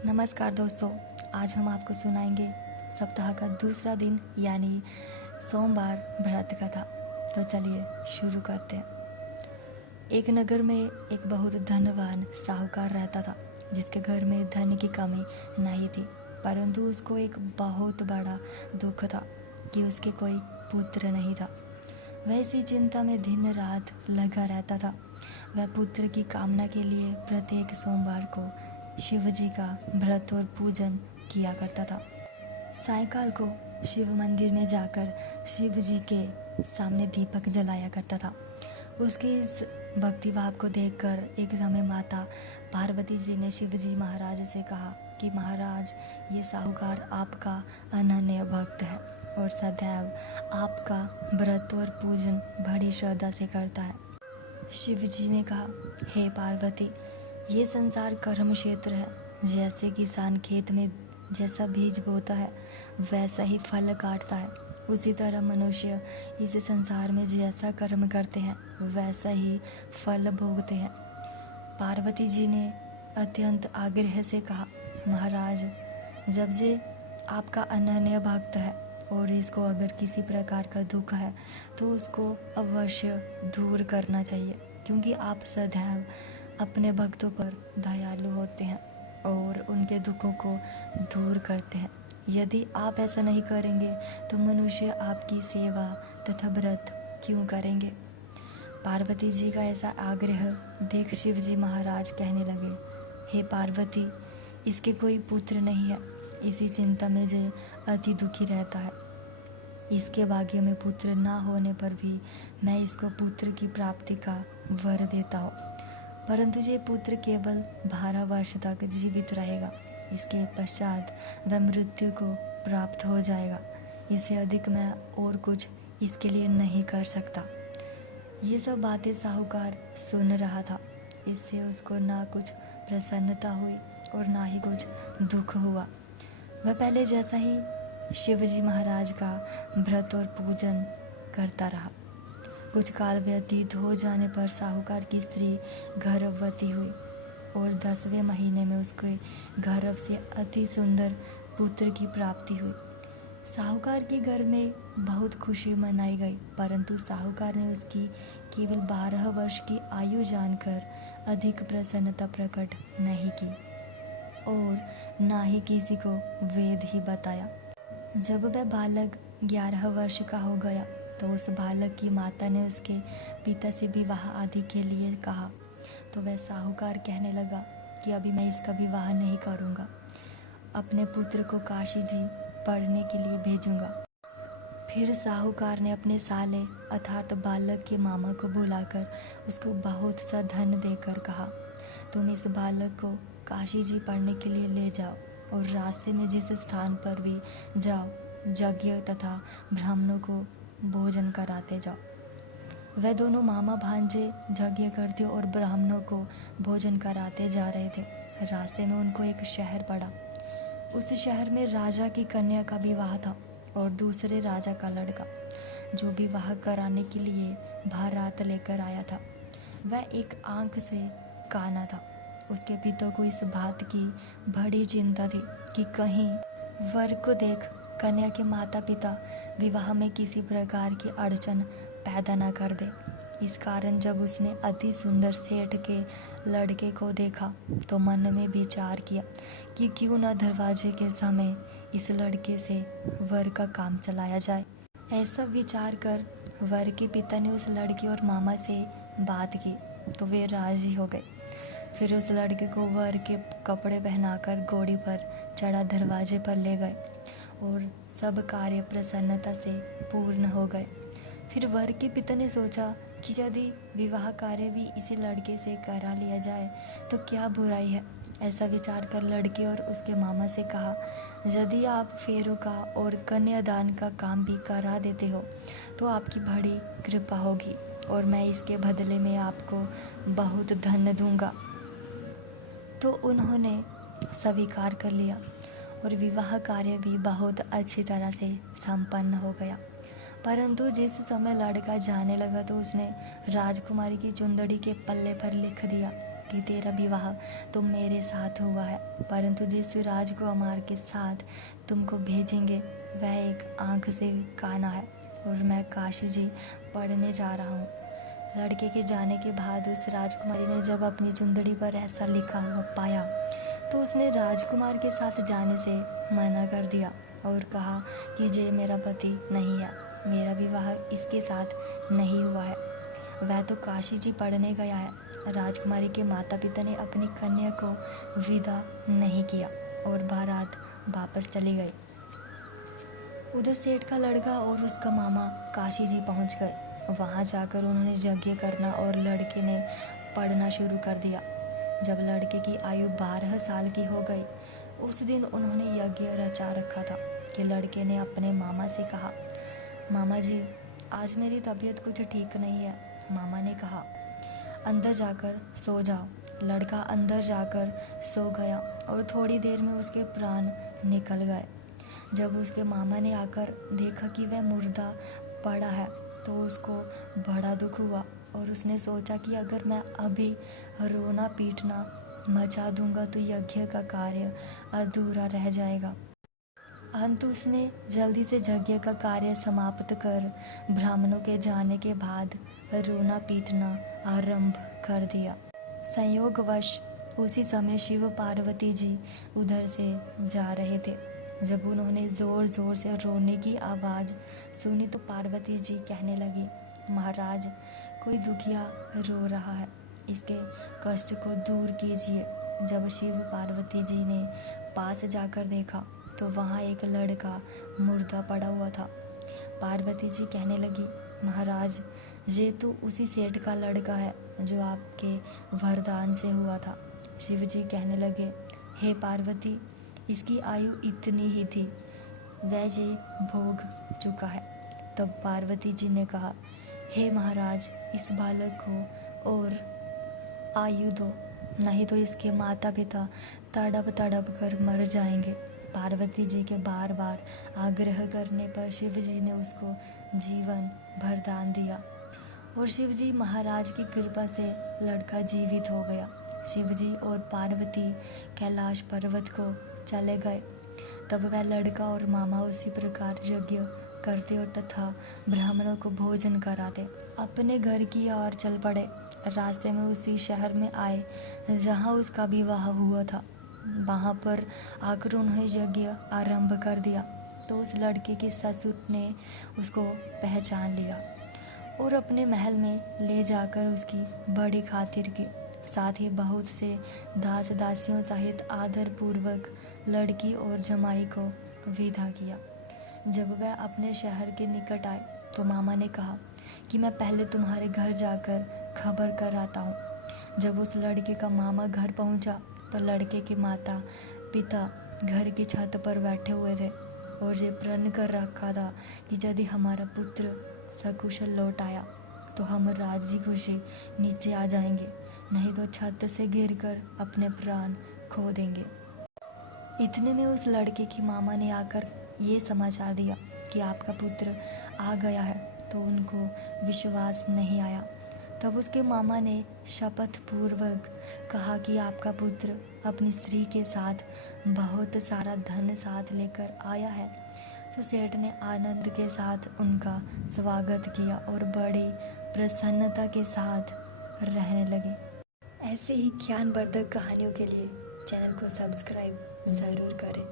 नमस्कार दोस्तों। आज हम आपको सुनाएंगे सप्ताह का दूसरा दिन यानी सोमवार व्रत कथा। तो चलिए शुरू करते हैं। एक नगर में एक बहुत धनवान साहूकार रहता था, जिसके घर में धन की कमी नहीं थी, परंतु उसको एक बहुत बड़ा दुख था कि उसके कोई पुत्र नहीं था। वह इसी चिंता में दिन रात लगा रहता था। वह पुत्र की कामना के लिए प्रत्येक सोमवार को शिव जी का व्रत और पूजन किया करता था। सायंकाल को शिव मंदिर में जाकर शिव जी के सामने दीपक जलाया करता था। उसके इस भक्ति भाव को देखकर एक समय माता पार्वती जी ने शिव जी महाराज से कहा कि महाराज, ये साहूकार आपका अनन्य भक्त है और सदैव आपका व्रत और पूजन बड़ी श्रद्धा से करता है। शिव जी ने कहा, हे पार्वती, ये संसार कर्म क्षेत्र है। जैसे किसान खेत में जैसा बीज बोता है वैसा ही फल काटता है, उसी तरह मनुष्य इस संसार में जैसा कर्म करते हैं वैसा ही फल भोगते हैं। पार्वती जी ने अत्यंत आग्रह से कहा, महाराज, जब जे आपका अनन्य भक्त है और इसको अगर किसी प्रकार का दुख है तो उसको अवश्य दूर करना चाहिए, क्योंकि आप सदैव अपने भक्तों पर दयालु होते हैं और उनके दुखों को दूर करते हैं। यदि आप ऐसा नहीं करेंगे तो मनुष्य आपकी सेवा तथा व्रत क्यों करेंगे। पार्वती जी का ऐसा आग्रह देख शिव जी महाराज कहने लगे, हे पार्वती, इसके कोई पुत्र नहीं है। इसी चिंता में जे अति दुखी रहता है। इसके भाग्य में पुत्र ना होने पर भी मैं इसको पुत्र की प्राप्ति का वर देता हूँ, परंतु ये पुत्र केवल 12 वर्ष तक जीवित रहेगा। इसके पश्चात वह मृत्यु को प्राप्त हो जाएगा। इससे अधिक मैं और कुछ इसके लिए नहीं कर सकता। ये सब बातें साहूकार सुन रहा था। इससे उसको ना कुछ प्रसन्नता हुई और ना ही कुछ दुख हुआ। वह पहले जैसा ही शिवजी महाराज का व्रत और पूजन करता रहा। कुछ काल व्यतीत हो जाने पर साहूकार की स्त्री गर्भवती हुई और 10वें महीने में उसके गर्भ से अति सुंदर पुत्र की प्राप्ति हुई। साहूकार के घर में बहुत खुशी मनाई गई, परंतु साहूकार ने उसकी केवल 12 वर्ष की आयु जानकर अधिक प्रसन्नता प्रकट नहीं की और ना ही किसी को वेद ही बताया। जब वह बालक 11 वर्ष का हो गया तो उस बालक की माता ने उसके पिता से विवाह आदि के लिए कहा, तो वह साहूकार कहने लगा कि अभी मैं इसका विवाह नहीं करूँगा, अपने पुत्र को काशी जी पढ़ने के लिए भेजूँगा। फिर साहूकार ने अपने साले अर्थात बालक के मामा को बुलाकर उसको बहुत सा धन देकर कहा, तुम इस बालक को काशी जी पढ़ने के लिए ले जाओ और रास्ते में जिस स्थान पर भी जाओ यज्ञ तथा ब्राह्मणों को भोजन कराते जाओ। वह दोनों मामा भांजे यज्ञ करते और ब्राह्मणों को भोजन कराते जा रहे थे। रास्ते में उनको एक शहर पड़ा। उस शहर में राजा की कन्या का विवाह था और दूसरे राजा का लड़का, जो विवाह कराने के लिए बारात लेकर आया था, वह एक आंख से काना था। उसके पिता को इस बात की बड़ी चिंता थी कि कहीं वर को देख कन्या के माता पिता विवाह में किसी प्रकार की अड़चन पैदा न कर दे। इस कारण जब उसने अति सुंदर सेठ के लड़के को देखा तो मन में विचार किया कि क्यों न दरवाजे के समय इस लड़के से वर का काम चलाया जाए। ऐसा विचार कर वर के पिता ने उस लड़के और मामा से बात की तो वे राजी हो गए। फिर उस लड़के को वर के कपड़े पहनाकर घोड़ी पर चढ़ा दरवाजे पर ले गए और सब कार्य प्रसन्नता से पूर्ण हो गए। फिर वर के पिता ने सोचा कि यदि विवाह कार्य भी इसी लड़के से करा लिया जाए तो क्या बुराई है। ऐसा विचार कर लड़के और उसके मामा से कहा, यदि आप फेरों का और कन्यादान का काम भी करा देते हो तो आपकी बड़ी कृपा होगी और मैं इसके बदले में आपको बहुत धन दूंगा। तो उन्होंने स्वीकार कर लिया और विवाह कार्य भी बहुत अच्छी तरह से संपन्न हो गया। परंतु जिस समय लड़का जाने लगा तो उसने राजकुमारी की चुंदड़ी के पल्ले पर लिख दिया कि तेरा विवाह तो मेरे साथ हुआ है, परंतु जिस राजकुमार के साथ तुमको भेजेंगे वह एक आँख से काना है और मैं काशी जी पढ़ने जा रहा हूँ। लड़के के जाने के बाद उस राजकुमारी ने जब अपनी चुंदड़ी पर ऐसा लिखा हुआ पाया तो उसने राजकुमार के साथ जाने से मना कर दिया और कहा कि ये मेरा पति नहीं है, मेरा विवाह इसके साथ नहीं हुआ है, वह तो काशी जी पढ़ने गया है। राजकुमारी के माता पिता ने अपनी कन्या को विदा नहीं किया और बारात वापस चली गई। उधर सेठ का लड़का और उसका मामा काशी जी पहुंच गए। वहां जाकर उन्होंने यज्ञ करना और लड़के ने पढ़ना शुरू कर दिया। जब लड़के की आयु 12 साल की हो गई, उस दिन उन्होंने यज्ञ रचा रखा था कि लड़के ने अपने मामा से कहा, मामा जी आज मेरी तबीयत कुछ ठीक नहीं है। मामा ने कहा, अंदर जाकर सो जाओ। लड़का अंदर जाकर सो गया और थोड़ी देर में उसके प्राण निकल गए। जब उसके मामा ने आकर देखा कि वह मुर्दा पड़ा है तो उसको बड़ा दुख हुआ और उसने सोचा कि अगर मैं अभी रोना पीटना मचा दूंगा तो यज्ञ का कार्य अधूरा रह जाएगा। अंत उसने जल्दी से यज्ञ का कार्य समाप्त कर ब्राह्मणों के जाने के बाद रोना पीटना आरंभ कर दिया। संयोगवश उसी समय शिव पार्वती जी उधर से जा रहे थे। जब उन्होंने ज़ोर ज़ोर से रोने की आवाज़ सुनी तो पार्वती जी कहने लगी, महाराज कोई दुखिया रो रहा है, इसके कष्ट को दूर कीजिए। जब शिव पार्वती जी ने पास जाकर देखा तो वहाँ एक लड़का मुर्दा पड़ा हुआ था। पार्वती जी कहने लगी, महाराज ये तो उसी सेठ का लड़का है जो आपके वरदान से हुआ था। शिव जी कहने लगे, हे पार्वती इसकी आयु इतनी ही थी, वह ये भोग चुका है। तब पार्वती जी ने कहा, हे महाराज इस बालक को और आयु दो, नहीं तो इसके माता पिता तड़प तड़प कर मर जाएंगे। पार्वती जी के बार बार आग्रह करने पर शिव जी ने उसको जीवन वरदान दिया और शिव जी महाराज की कृपा से लड़का जीवित हो गया। शिव जी और पार्वती कैलाश पर्वत को चले गए। तब वह लड़का और मामा उसी प्रकार यज्ञ करते और तथा ब्राह्मणों को भोजन कराते। अपने घर की ओर चल पड़े। रास्ते में उसी शहर में आए जहाँ उसका विवाह हुआ था। वहाँ पर आकर उन्होंने यज्ञ आरंभ कर दिया तो उस लड़के के ससुर ने उसको पहचान लिया और अपने महल में ले जाकर उसकी बड़ी खातिर की। साथ ही बहुत से दास दासियों सहित आदर पूर्वक लड़की और जमाई को विदा किया। जब वह अपने शहर के निकट आए तो मामा ने कहा कि मैं पहले तुम्हारे घर जाकर खबर कर आता हूँ। जब उस लड़के का मामा घर पहुँचा तो लड़के के माता पिता घर की छत पर बैठे हुए थे और ये प्रण कर रखा था कि यदि हमारा पुत्र सकुशल लौट आया तो हम राजी खुशी नीचे आ जाएंगे, नहीं तो छत से गिरकर अपने प्राण खो देंगे। इतने में उस लड़के की मामा ने आकर ये समाचार दिया कि आपका पुत्र आ गया है, तो उनको विश्वास नहीं आया। तब उसके मामा ने शपथ पूर्वक कहा कि आपका पुत्र अपनी स्त्री के साथ बहुत सारा धन साथ लेकर आया है। तो सेठ ने आनंद के साथ उनका स्वागत किया और बड़ी प्रसन्नता के साथ रहने लगे। ऐसे ही ज्ञानवर्धक कहानियों के लिए चैनल को सब्सक्राइब ज़रूर करें।